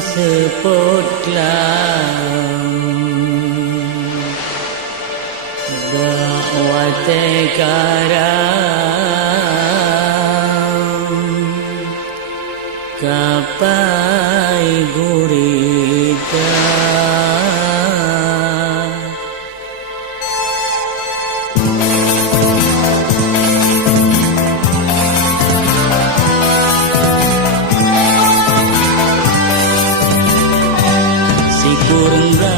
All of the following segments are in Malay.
sepot kelam Ba'wate karam Kapai gurita Kurungga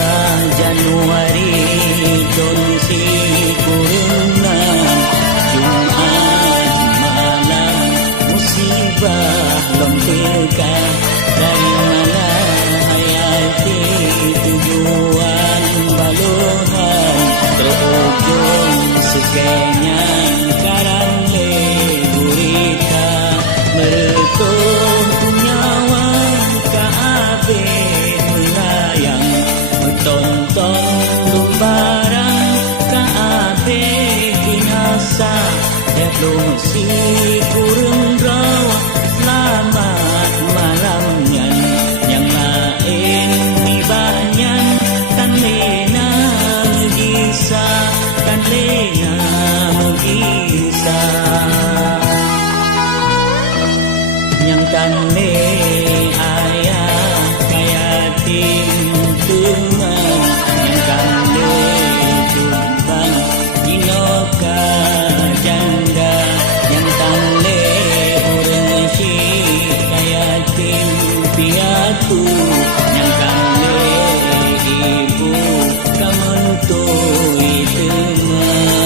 Januari Don si kurungga Jumat malam musibah lompeka dari mana hayati tujuan baluhan terujung segenya karang le gurita meretuh nyawa kaabe tonton lumbarang kaabe kinasa Etlong si kurung raw selamat malamnyan yang lain ibanyan tan lena megisa yang tan le ayah kaya tim tungan yang kande tumbang inoka janda yang tanle orang si kaya tim piatu yang kande ibu kamentui teman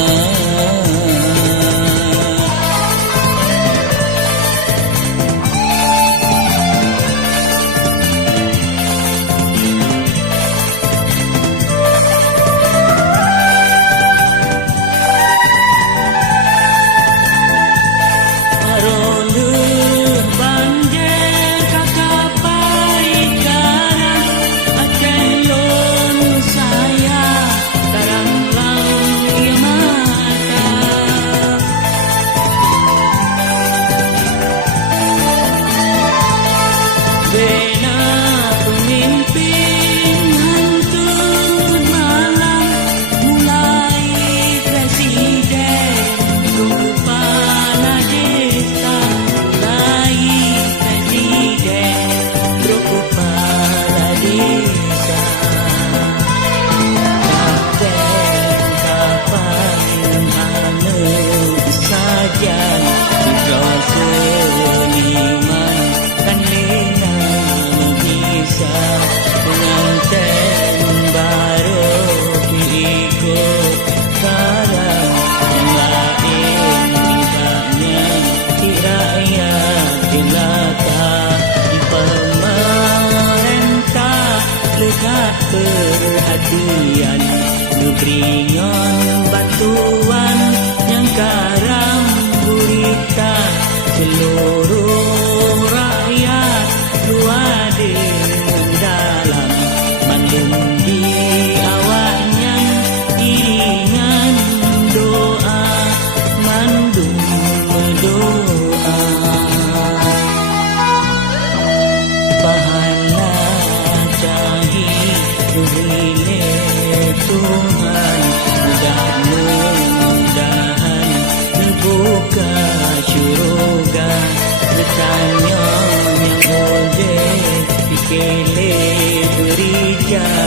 perhatian Nubringon bantuan yang karang gurita seluruh rakyat luade dalam mandung di awaknya iringan doa mandung doa pahala cahi Rile Tuhan mudah-mudahan dibuka syurga bertanya yang boleh dipilih berikan